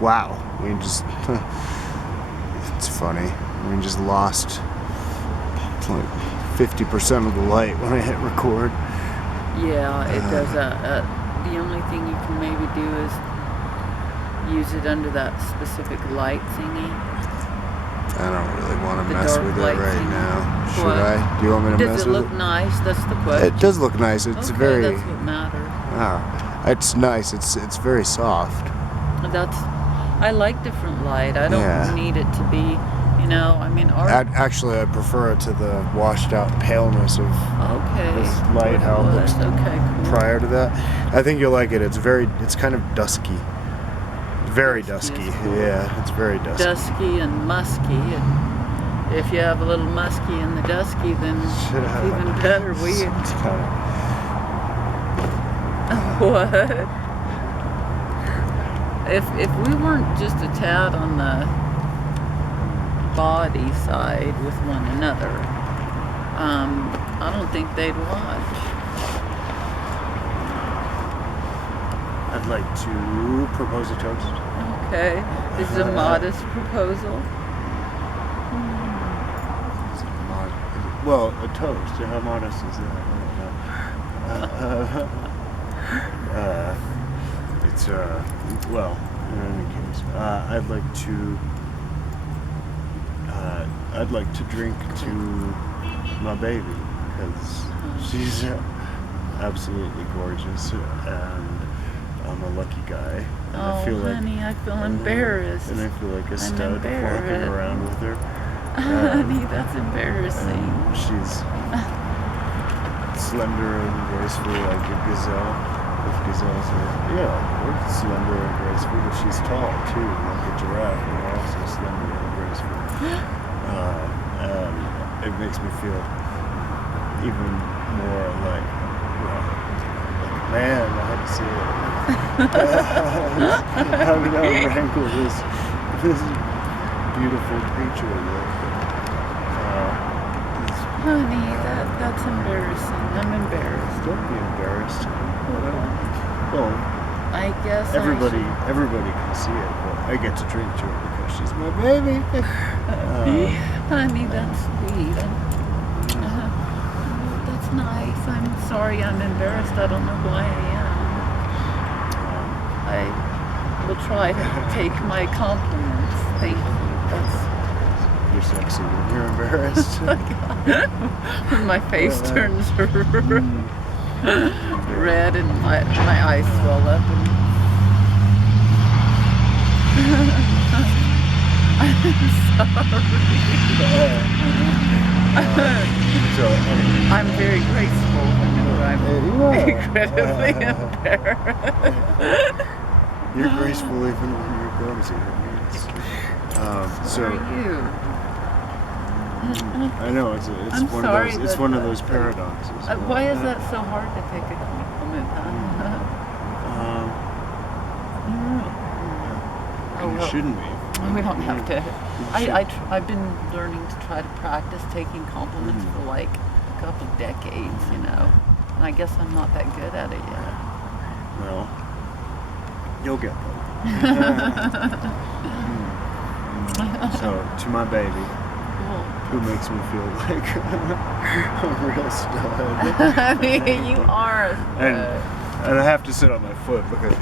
Wow. We just, it's funny. We just lost like 50% of the light when I hit record. Yeah, it does that. The only thing you can maybe do is use it under that specific light thingy. I don't really want to The mess dark with it light right thing. now. Should What? I? Do you want me to mess Does it with look it? nice? That's the question. It does look nice. It's okay, very. that's what matters. It's nice. It's very soft. I like different light. I don't need it to be, I mean, art. Actually, I prefer it to the washed out paleness of this light. How it looks cool. prior to that. I think you'll like it. It's kind of dusky. Very dusky. Yeah, it's very dusky. Dusky and musky. And if you have a little musky in the dusky, then it's even better. What? If we weren't just a tad on the body side with one another, I don't think they'd watch. I'd like to propose a toast. Okay. This is a modest proposal. Well, a toast. How modest is that? It's well, in any case, I'd like to drink to my baby because she's absolutely gorgeous, and I'm a lucky guy. And I feel embarrassed. And I feel like a stud walking around with her. Honey, that's embarrassing. She's slender and graceful like a gazelle. If gazelles are, slender and graceful, but she's tall too, like a giraffe, and they're also slender and graceful. And it makes me feel even more like a man. I had to see it. How did I wrangle this beautiful creature with? Honey, that's embarrassing. I'm embarrassed. Don't be embarrassed. Well, I guess everybody can see it, but I get to drink to her because she's my baby. Honey, that's sweet. That's nice. I'm sorry I'm embarrassed. I don't know who I am. I will try to take my compliments. Thank you. You're sexy when you're embarrassed. When my face turns red and my eyes swell up. I'm sorry. I'm very graceful whenever I'm incredibly embarrassed. You're graceful even when you're clumsy. So are you? I know it's one of those paradoxes. Why is that so hard to take a compliment? You shouldn't be. We don't have to. I've been learning to try to practice taking compliments for like a couple decades, and I guess I'm not that good at it yet. Well, you'll get there. So, to my baby, who makes me feel like a real stud. I mean, you are a stud. And I have to sit on my foot because,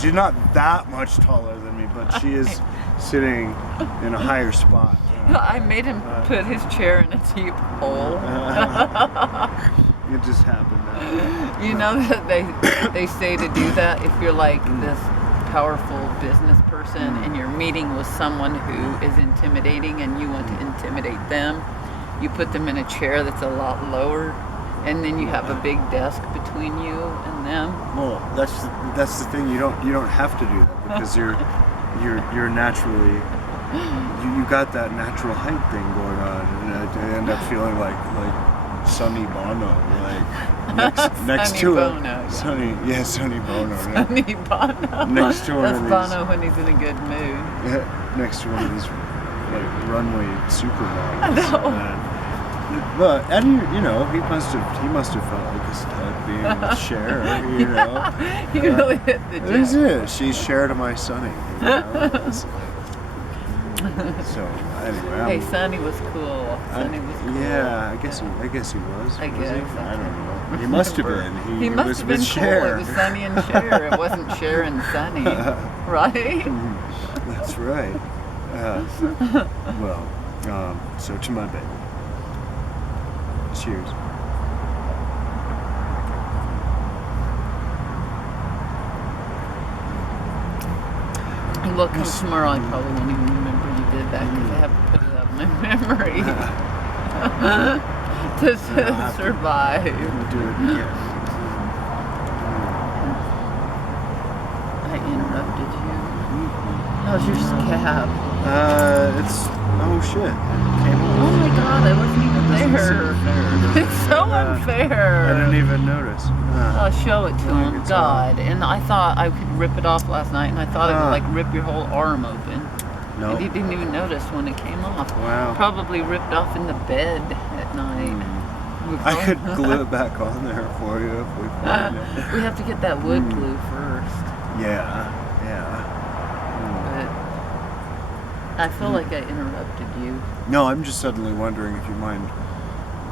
she's not that much taller than me, but she is sitting in a higher spot. I made him put his chair in a deep hole. It just happened that way. You know that they say to do that if you're like this powerful business person and you're meeting with someone who is intimidating and you want to intimidate them, you put them in a chair that's a lot lower, and then you have a big desk between you and them. Well, that's the thing. You don't have to do that because you're naturally you got that natural height thing going on, and I end up feeling like Sonny Bono, next to him. Sonny Bono. Sonny Bono. Next to one That's of these. Bono when he's in a good mood. Yeah, next to one of these runway supermodels. No. But and you know, he must have felt like a stud being with Cher. You know, You really hit the this jackpot. is she's Cher to my Sonny. You know? So anyway, Hey, Sonny was cool. Sonny was cool. yeah, I guess he was. I Was he? guess. I don't know. He must have been. He must was have been with cool. Cher. It was Sonny and Cher. It wasn't Cher and Sonny, right? That's right. Well, so to my bed. Cheers. Look, tomorrow I probably won't even remember you did that because I have to put it out of my memory to survive. We'll do it again. I interrupted you. How's your scab? It's oh shit. Came Oh off. my god, I wasn't even Doesn't there. seem fair. It's so unfair. I didn't even notice. I'll show it to Like him. it's God. And I thought I could rip it off last night, and I thought it would like rip your whole arm open. No. And you didn't even notice when it came off. Wow. Probably ripped off in the bed at night. I could glue it back on there for you if we find it. We have to get that wood glue first. Yeah. But I feel like I interrupted you. No, I'm just suddenly wondering if you mind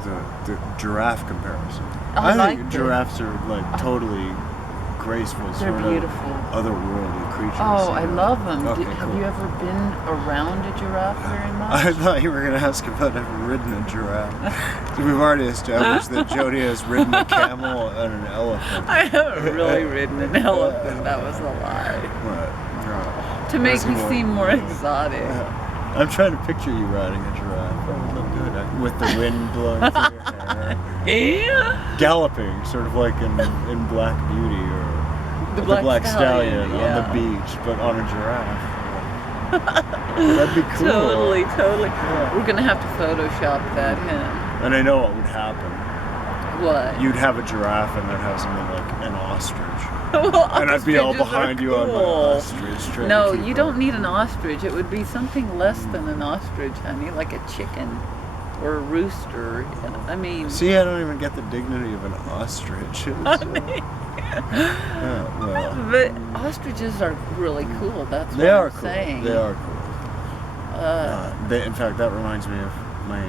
the giraffe comparison. I think liked it. giraffes are like totally graceful, They're sort beautiful. of otherworldly creatures. Oh, I you know? love them. Okay, Have cool. you ever been around a giraffe very much? I thought you were going to ask if I'd ever ridden a giraffe. So we've already established that Jody has ridden a camel and an elephant. I haven't really ridden an elephant. That was a lie. What? To make me Reservoir. seem more exotic. I'm trying to picture you riding a giraffe. That would look good. With the wind blowing through your hair. Yeah. Galloping, sort of like in Black Beauty or The Black Black Stallion Stallion, on the yeah. beach, but on a giraffe. That'd be cool. Totally. We're gonna have to Photoshop that in. And I know what would happen. What? You'd have a giraffe and I'd have something like an ostrich. Well, And I'd be all ostriches are behind you on my cool. ostrich. trying No, to keep you up. don't need an ostrich. It would be something less than an ostrich, honey, like a chicken or a rooster. I mean, See, I don't even get the dignity of an ostrich. Well. but ostriches are really cool. That's what They are I'm cool. saying. They are cool. In fact, that reminds me of my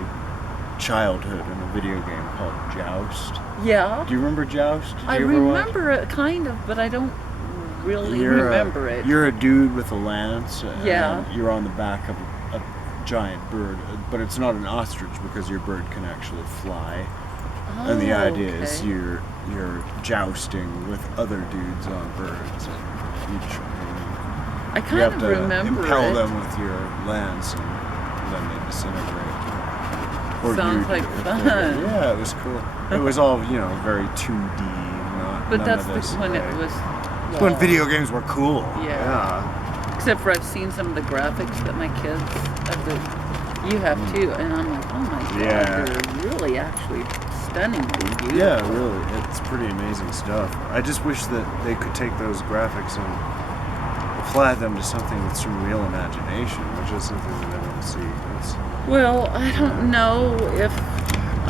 childhood in a video game called Joust. Yeah. Do you remember Joust? Did you I ever watch? remember it kind of, but I don't really You're remember it. You're a dude with a lance. And Yeah. You're on the back of a giant bird, but it's not an ostrich because your bird can actually fly. And the idea is okay. you're jousting with other dudes on birds. And I you kind have of to remember impel it. them with your lance, and then they disintegrate. Or Sounds you like do if fun. they- Yeah, it was cool. It was all very 2D. But none that's of this, when it like- was. It's when video games were cool. Yeah. Except for I've seen some of the graphics that my kids you have too, and I'm like, oh my god, Yeah. they're really actually stunningly beautiful. Yeah, really, it's pretty amazing stuff. I just wish that they could take those graphics and apply them to something with some real imagination, which is something that I don't see. Well, I don't know if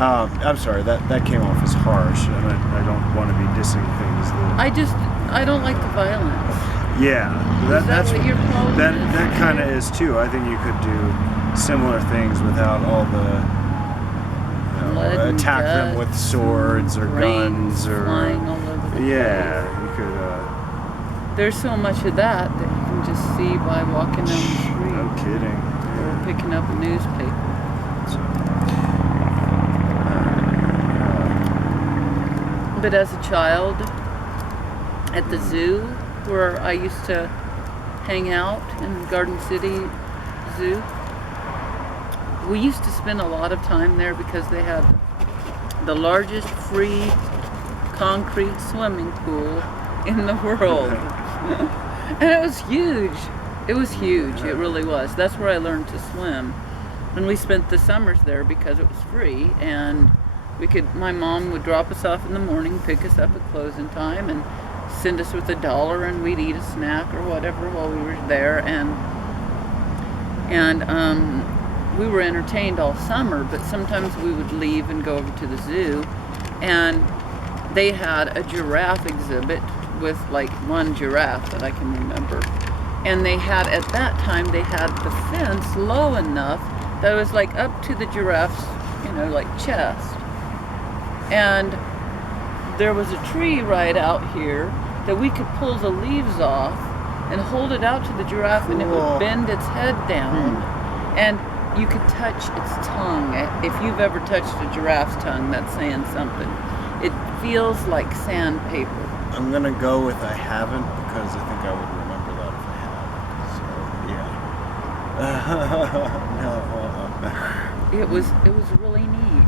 I'm sorry, that came off as harsh, and I don't want to be dissing things that... I don't like the violence. Yeah, Is that what your problem is? that kind of is too. I think you could do similar things without all the Blood and attack them with guts swords or brains guns or flying all over the yeah, place. you could. There's so much of that you can just see by walking down the street No kidding. or picking up a newspaper. But as a child, at the zoo, where I used to hang out in Garden City Zoo, we used to spend a lot of time there because they had the largest free concrete swimming pool in the world. And it was huge. It was huge. It really was. That's where I learned to swim. And we spent the summers there because it was free, and my mom would drop us off in the morning, pick us up at closing time, and send us with $1, and we'd eat a snack or whatever while we were there. And we were entertained all summer, but sometimes we would leave and go over to the zoo, and they had a giraffe exhibit with like one giraffe that I can remember. And they had, at that time, they had the fence low enough that it was like up to the giraffe's, like chest. And there was a tree right out here that we could pull the leaves off and hold it out to the giraffe, and it would bend its head down. And you could touch its tongue. If you've ever touched a giraffe's tongue, that's saying something. It feels like sandpaper. I'm gonna go with I haven't, because I think I would remember that if I had. So yeah. No. It was really neat.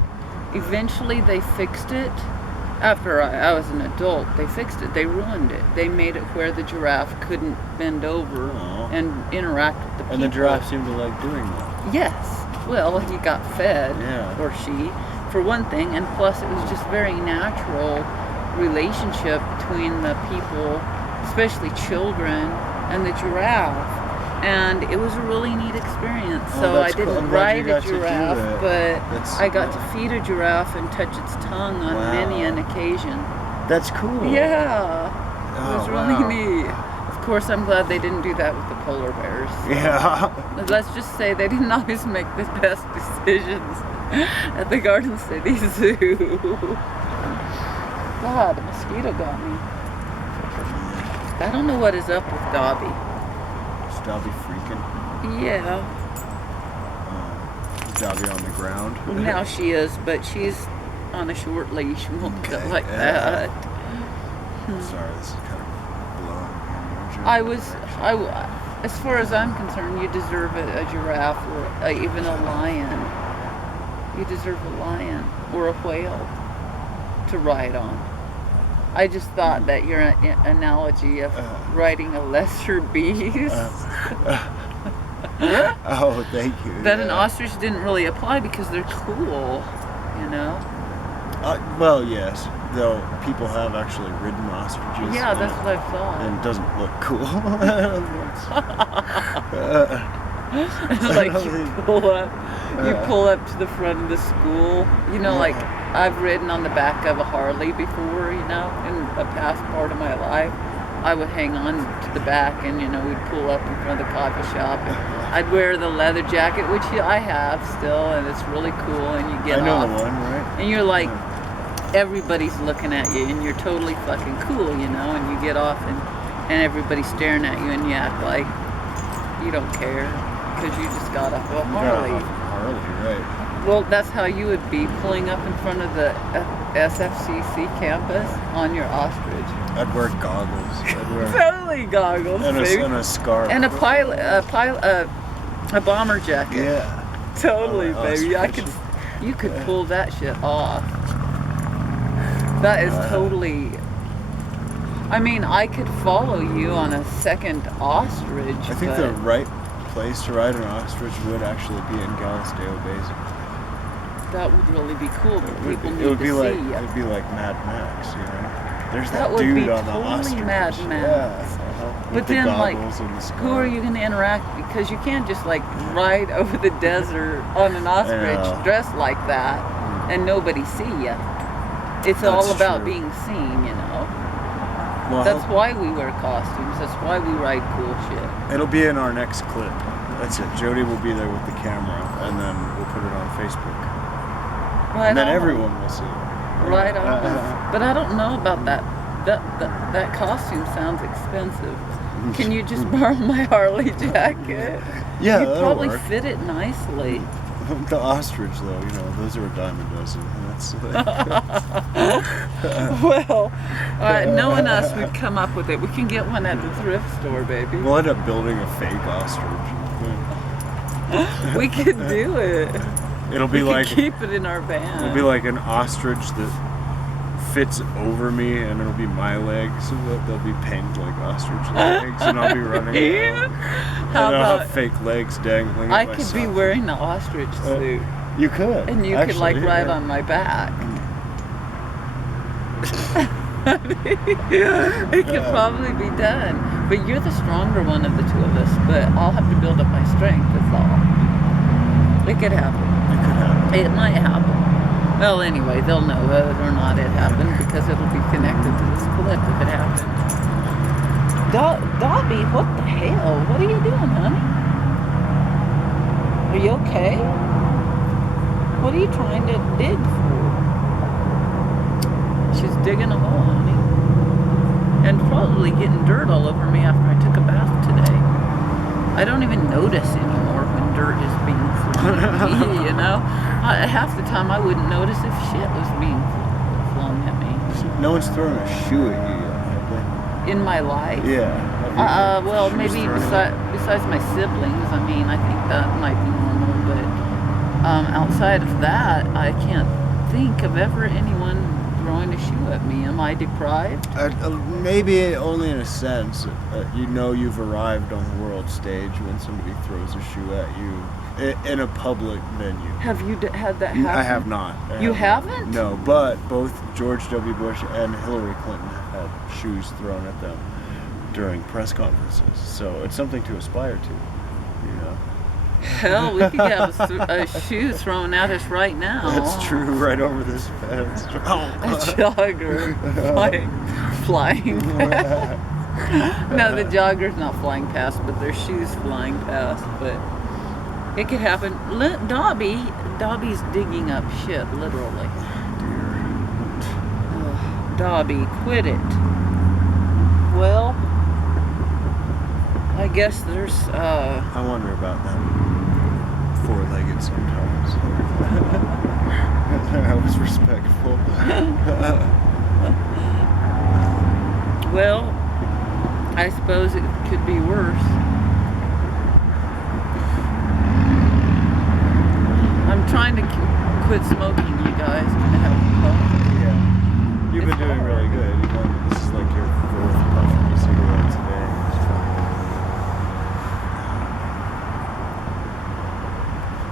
Eventually they fixed it. After I was an adult, they fixed it. They ruined it. They made it where the giraffe couldn't bend over and interact with the people. And the giraffe seemed to like doing that. Yes. Well, he got fed, or she, for one thing, and plus it was just very natural relationship between the people, especially children, and the giraffe. And it was a really neat experience. So I didn't ride a giraffe, but I got to feed a giraffe and touch its tongue on many an occasion. That's cool. Yeah. It was really neat. Of course, I'm glad they didn't do that with the polar bears. Yeah. Let's just say they didn't always make the best decisions at the Garden City Zoo. God, the mosquito got me. I don't know what is up with Dobby. Is Dobby freaking? Yeah. Is Dobby on the ground? Now she is, but she's on a short leash. She won't get like that. Sorry, this is kind of blowing. As far as I'm concerned, you deserve a giraffe or even a lion. You deserve a lion or a whale to ride on. I just thought that your analogy of riding a lesser beast. Oh, thank you. That an ostrich didn't really apply because they're cool, Well, yes. Though people have actually ridden ostriches. Yeah, that's what I've thought. And it doesn't look cool. It's like you pull up to the front of the school. Like I've ridden on the back of a Harley before, in a past part of my life. I would hang on to the back and, we'd pull up in front of the coffee shop. And I'd wear the leather jacket, which I have still, and it's really cool. And you get off. I know the one, right? And you're like, everybody's looking at you, and you're totally fucking cool, and you get off, and everybody's staring at you, and you act like you don't care because you just got off a Harley. Harley, right. Well, that's how you would be pulling up in front of the SFCC campus on your ostrich. I'd wear goggles. Totally goggles, baby. And a scarf. And a bomber jacket. Yeah. Totally, baby. You could pull that shit off. That is totally. I mean, I could follow you on a second ostrich. I think the right place to ride an ostrich would actually be in Galisteo Basin. That would really be cool, but people need It would to be see like you. It would be like Mad Max, There's that would dude be on the totally ostrich. Mad Max. With But the then, goggles and the scarf. who are you going to interact? Because you can't just ride over the desert on an ostrich dressed like that and nobody see you. It's all about being seen, Well, that's why we wear costumes. That's why we ride cool shit. It'll be in our next clip. That's it. Jody will be there with the camera, and then we'll put it on Facebook. Right And then on. everyone will see it. Right on. But I don't know about that. That costume sounds expensive. Can you just borrow my Harley jacket? Yeah, You'd that'll probably work. fit it nicely. The ostrich, though, those are a dime a dozen. That's Well, knowing us, we'd come up with it. We can get one at the thrift store, baby. We'll end up building a fake ostrich. We could do it. It'll be We like could keep it in our van. it'll be like an ostrich that fits over me, and it'll be my legs. So they'll be pink like ostrich legs, and I'll be running around. How and I'll about have fake legs dangling. I at my could be side. wearing the ostrich suit, You could. and you could ride on my back. It could probably be done. But you're the stronger one of the two of us. But I'll have to build up my strength. That's all. It could happen. It could happen. It might happen. Well, anyway, they'll know whether or not it happened because it'll be connected to this clip if it happened. Dobby, what the hell? What are you doing, honey? Are you okay? What are you trying to dig for? She's digging a hole, honey. And probably getting dirt all over me after I took a bath today. I don't even notice anymore when dirt is being flung at me, you know? Half the time I wouldn't notice if shit was being flung at me. No one's throwing a shoe at you yet, have they? In my life? Yeah. Well, Shoes maybe thrown at besides my siblings, I mean, I think that might be normal, but outside of that, I can't think of ever anyone throwing a shoe at me. Am I deprived? Maybe only in a sense. You know you've arrived on the world stage when somebody throws a shoe at you in a public venue. Have you had that happen? I have not. You haven't? No, but both George W. Bush and Hillary Clinton have had shoes thrown at them during press conferences. So it's something to aspire to, you know. Hell, we could have a shoe thrown at us right now. That's true, right over this fence. A jogger flying past. No, the jogger's not flying past, but their shoes flying past. But it could happen. Dobby's digging up shit, literally. Dobby, quit it. Well, I guess there's I wonder about them four-legged sometimes. I was respectful. Well, I suppose it could be worse. I'm trying to quit smoking, you guys. Can I have a puff? Yeah. You've been doing really good. This is like your fourth puff of a cigarette today.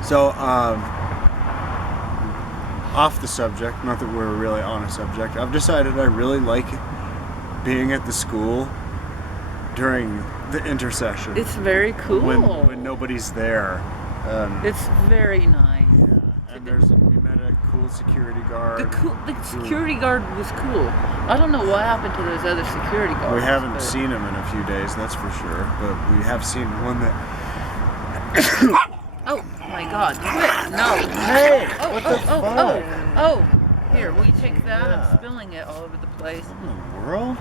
So, off the subject, not that we're really on a subject, I've decided I really like being at the school during the intercession. It's very cool. When nobody's there. It's very nice. Yeah. And we met a cool security guard. The security guard was cool. I don't know what happened to those other security guards. We haven't seen him in a few days, that's for sure. But we have seen one that... Oh my God! Quit! No! Hey! Oh! Here, will you take that? I'm spilling it all over the place. What in the world?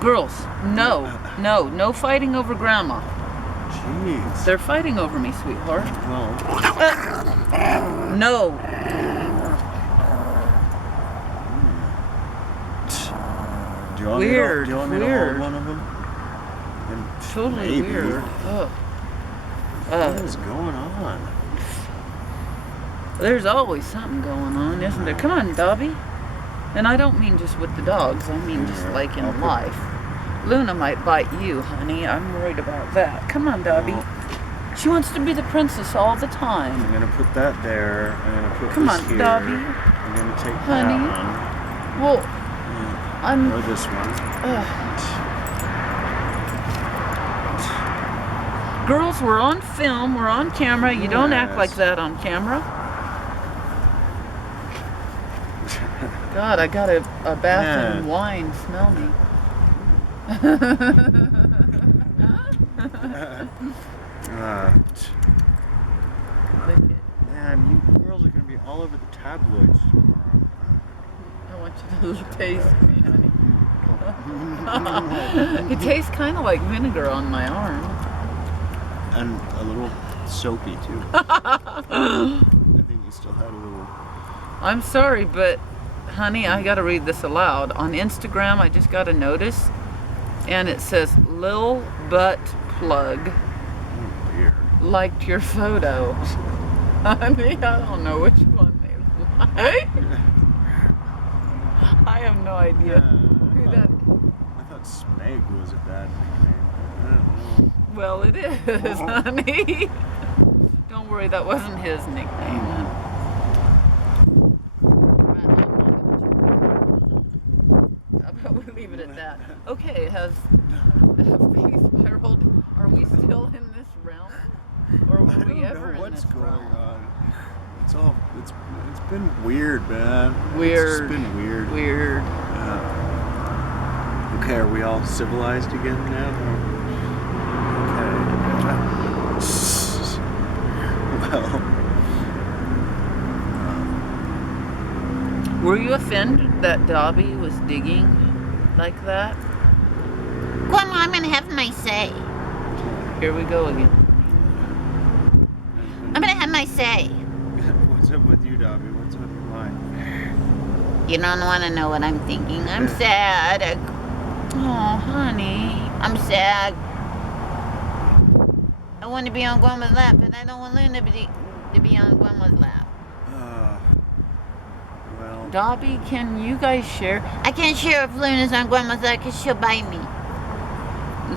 Girls, no fighting over Grandma. Jeez. They're fighting over me, sweetheart. Well, No. do you want Weird. me to hold one of them? And Totally maybe. weird. What is going on? There's always something going on, isn't there? Come on, Dobby. And I don't mean just with the dogs. I mean just like in life. Luna might bite you, honey. I'm worried about that. Come on, Dobby. She wants to be the princess all the time. I'm gonna put that there. I'm gonna put Come this on, here. Dobby. I'm gonna take Honey. that Well, one. Or this one. Girls, we're on film. We're on camera. You don't act like that on camera. God, I got a bath and wine. Smell me. Lick it. Man, you girls are gonna be all over the tabloids tomorrow. I want you to taste me, honey. It tastes kind of like vinegar on my arm. And a little soapy too. I think you still had a little. I'm sorry, but honey, I gotta read this aloud. On Instagram, I just got a notice, and it says, Lil Butt Plug Weird. liked your photo. Honey, I don't know which one they like. I have no idea who that is. I thought Smeg was a bad nickname. I don't know. Well, it is, honey. Don't worry, that wasn't his nickname. How about we leave it at that? Okay, have face spiraled? Are we still in this realm? Or I were don't we ever know in what's this going realm? on. It's been weird, man. It's Weird. just been weird. Weird. Okay, are we all civilized again now? Okay. Were you offended that Dobby was digging like that? Grandma, I'm gonna have my say. Here we go again. I'm gonna have my say. What's up with you, Dobby? What's on your mind? You don't want to know what I'm thinking. I'm sad. Oh, honey, I'm sad. I want to be on Grandma's lap, but I don't want Luna to be on Grandma's lap. Well, Dobby, can you guys share? I can't share if Luna's on Grandma's lap because she'll bite me.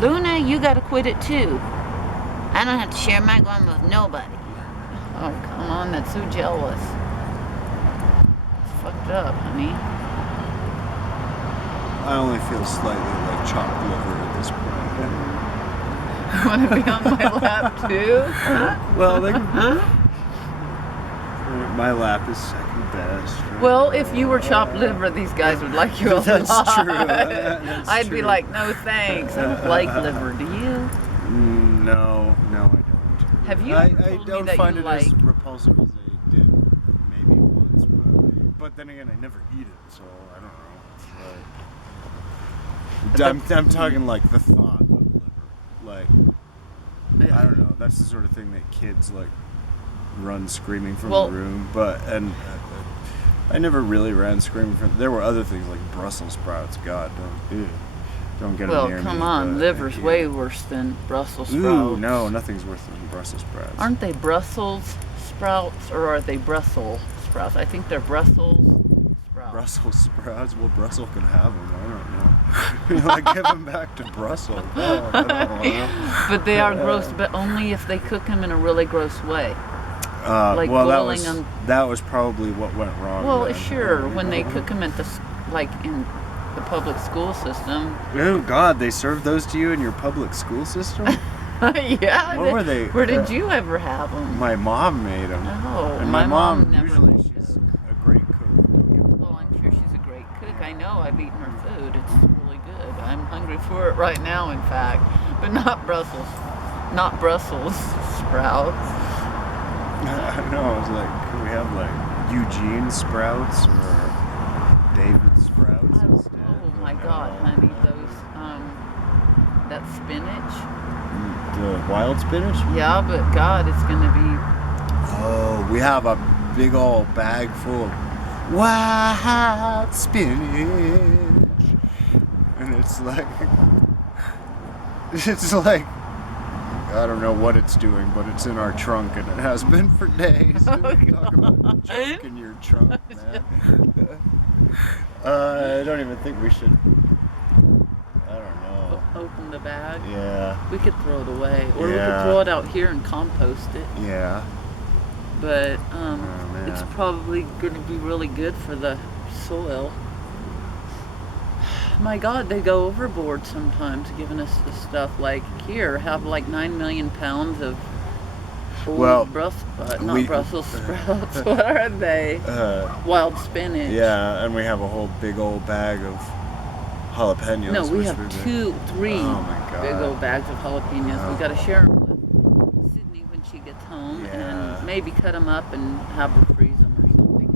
Luna, you gotta quit it too. I don't have to share my grandma with nobody. Oh, come on, that's so jealous. It's fucked up, honey. I only feel slightly like chopped liver at this point. You wanna be on my lap too? Well, my lap is second best. Right? Well, if you were chopped liver, these guys would like you a lot. That's true. That's I'd be true. like, no thanks. I don't like liver. Do you? No, I don't. Have you I ever told don't me that find you it like? as repulsive as I did maybe once, but then again, I never eat it, so I don't know. I'm talking like the thought of liver, like I don't know. That's the sort of thing that kids like run screaming from the room, I never really ran screaming from. There were other things like Brussels sprouts. God, don't get them near me. Well, come on, liver's way worse than Brussels sprouts. Ooh, no, nothing's worse than Brussels sprouts. Aren't they Brussels sprouts or are they Brussels sprouts? I think they're Brussels sprouts. Brussels sprouts? Well, Brussels can have them. I don't know. Like, give them back to Brussels. Oh, I don't know. But they are gross, but only if they cook them in a really gross way. Like well, boiling them. that was probably what went wrong. Well, then. sure, when they cook them at the in the public school system. Oh God, they served those to you in your public school system? Yeah. What were they? Where did you ever have them? My mom made them. Oh, and my mom never. Usually she's a great cook. Well, I'm sure she's a great cook. I know. I've eaten her food. It's really good. I'm hungry for it right now, in fact. But not Brussels sprouts. I know. I was like, could we have like Eugene Sprouts or David Sprouts instead? Oh my God, honey, those that spinach. The wild spinach? Yeah, but God, it's gonna be. Oh, we have a big old bag full of wild spinach, and it's like I don't know what it's doing, but it's in our trunk, and it has been for days. Oh, Talk about junk in your trunk, man. I don't even think we should. I don't know. Open the bag. Yeah. We could throw it away, or we could throw it out here and compost it. Yeah. But man. it's probably going to be really good for the soil. My God, they go overboard sometimes giving us the stuff. Like here, have like 9 million pounds of old Brussels sprouts. What are they? Wild spinach. Yeah, and we have a whole big old bag of jalapenos. No, we have 3 big old bags of jalapenos. We got to share them with Sydney when she gets home, and maybe cut them up and have her freeze them or something.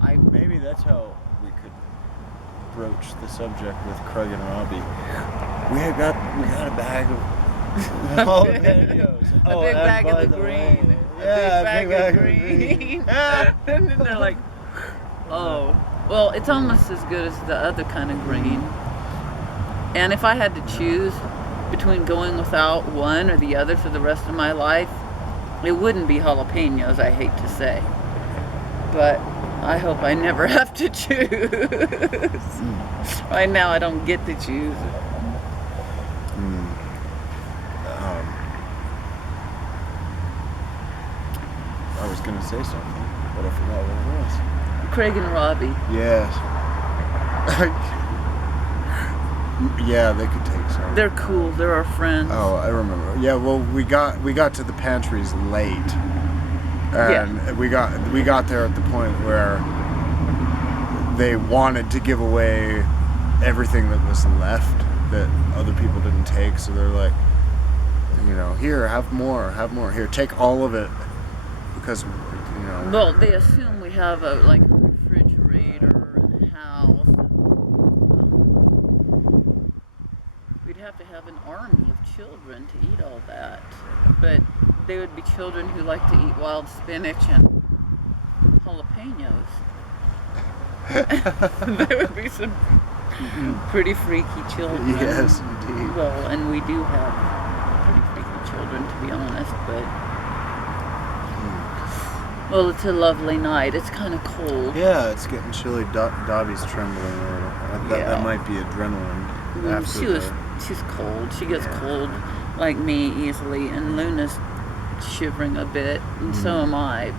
And then maybe that's how we could broach the subject with Craig and Robbie. We got a bag of jalapenos. A big bag of the green. Yeah, a big bag of green. And then they're like, oh, well, it's almost as good as the other kind of green. And if I had to choose between going without one or the other for the rest of my life, it wouldn't be jalapenos, I hate to say. But I hope I never have to choose. Right now I don't get to choose. I was going to say something, but I forgot what it was. Craig and Robbie. Yes. Yeah, they could take some. They're cool. They're our friends. Oh, I remember. Yeah, well, we got to the pantries late, and we got there at the point where they wanted to give away everything that was left that other people didn't take. So they're like, here, have more, here, take all of it, because Well, they assume we have a refrigerator and a house. We'd have to have an army of children to eat all that. But they would be children who like to eat wild spinach and jalapenos. There would be some pretty freaky children. Yes, indeed. Well, and we do have pretty freaky children, to be honest, but... Well, it's a lovely night. It's kind of cold. Yeah, it's getting chilly. Dobby's trembling a little. That might be adrenaline. She's cold. She gets cold like me easily, and Luna's shivering a bit, and so am I.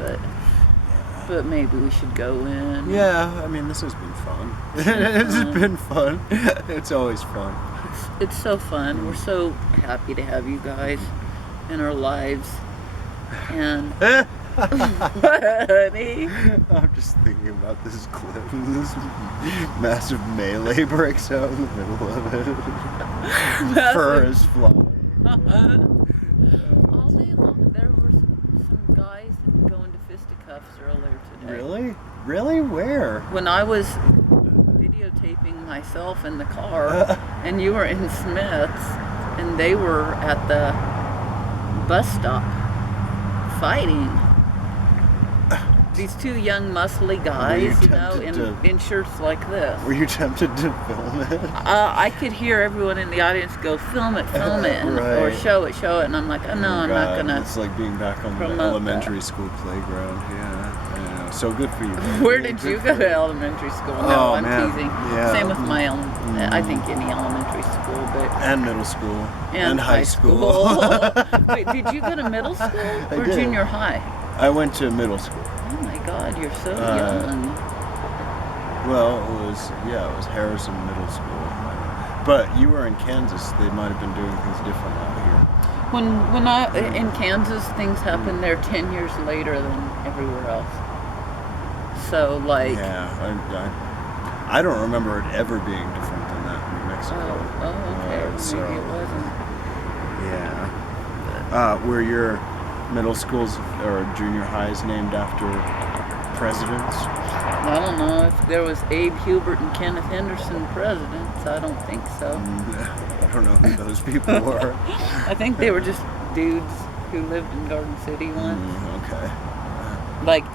But maybe we should go in. Yeah, I mean, this has been fun. It's been fun. It's always fun. It's so fun. We're so happy to have you guys in our lives, and. Honey. I'm just thinking about this clip. This massive melee breaks out in the middle of it. Fur is flying. All day long, there were some guys going to fisticuffs earlier today. Really? Really? Where? When I was videotaping myself in the car, and you were in Smith's, and they were at the bus stop fighting. These two young, muscly guys, in shirts like this. Were you tempted to film it? I could hear everyone in the audience go, film it, and, right. Or show it, and I'm like, oh no, I'm not gonna. It's like being back on the elementary school playground. Yeah. So good for you. Where did you go to elementary school? No, I'm teasing. Yeah. Same with my I think any elementary school, but and middle school and high school. Wait, did you go to middle school or junior high? I went to middle school. Oh my God, you're so young. Well, it was Harrison Middle School. But you were in Kansas. They might have been doing things different out here. When I in Kansas, things happened there 10 years later than everywhere else. So like. Yeah, I don't remember it ever being different than that in New Mexico. Oh, okay. So, maybe it wasn't. Yeah. Were your middle schools or junior highs named after presidents? I don't know if there was Abe Hubert and Kenneth Henderson presidents. I don't think so. I don't know who those people were. I think they were just dudes who lived in Garden City once. Okay. Like,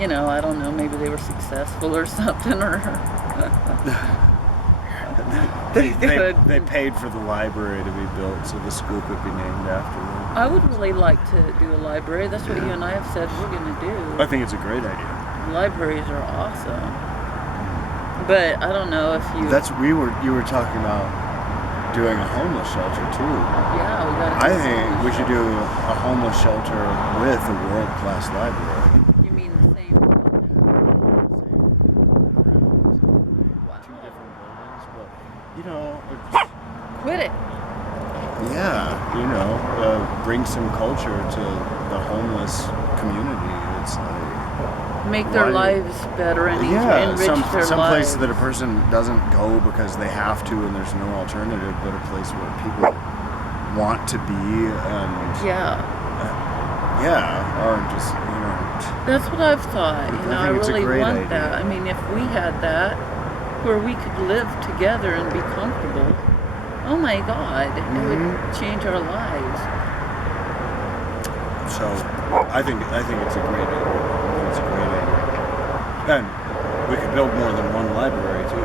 I don't know, maybe they were successful or something, or... They paid for the library to be built so the school could be named after them. I would really like to do a library. That's what you and I have said we're going to do. I think it's a great idea. Libraries are awesome. But I don't know if you... You were talking about doing a homeless shelter too. Yeah, we got to I think we should do a homeless shelter with a world-class library. You mean the same building? Wow. Two different buildings, but Quit it. Yeah, bring some culture to the homeless community. It's like make their lives better and enrich their lives. Some place that a person doesn't go because they have to and there's no alternative, but a place where people want to be and or just That's what I've thought. I really want idea. that. I mean, if we had that, where we could live together and be comfortable. Oh my God, it would change our lives. So, I think it's a great idea. And we could build more than one library too.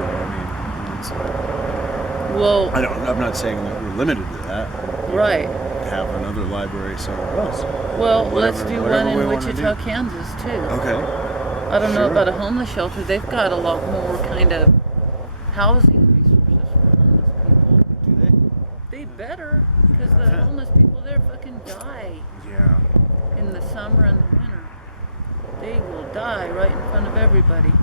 I mean, I'm not saying that we're limited to that. Right. Have another library somewhere else. Well, let's do one in Wichita, Kansas too. Okay. I don't know about a homeless shelter. They've got a lot more kind of housing resources for homeless people. Do they? They better, because the homeless people there fucking die. Yeah. In the summer and the winter. They will die right in front of everybody.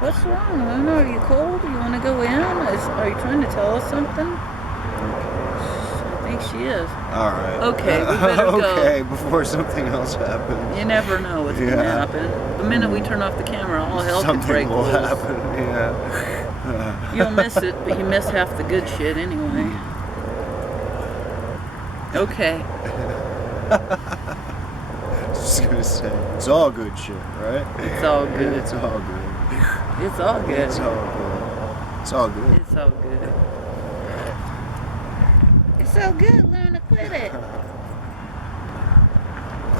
What's wrong, Luna? Are you cold? You want to go in? Are you trying to tell us something? I think she is. All right. Okay, we better go. Okay, before something else happens. You never know what's going to Yeah. happen. The minute we turn off the camera, all hell could Something break will loose. happen. Yeah. You'll miss it, but you miss half the good shit anyway. Okay. Just gonna say, it's all good shit, right? It's all good. It's all good. It's all good. It's all good. It's all good. It's all good. It's so good, Luna. Quit it.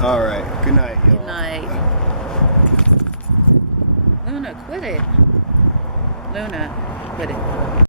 All right. Good night, y'all. Good night. Luna, quit it. Luna, quit it.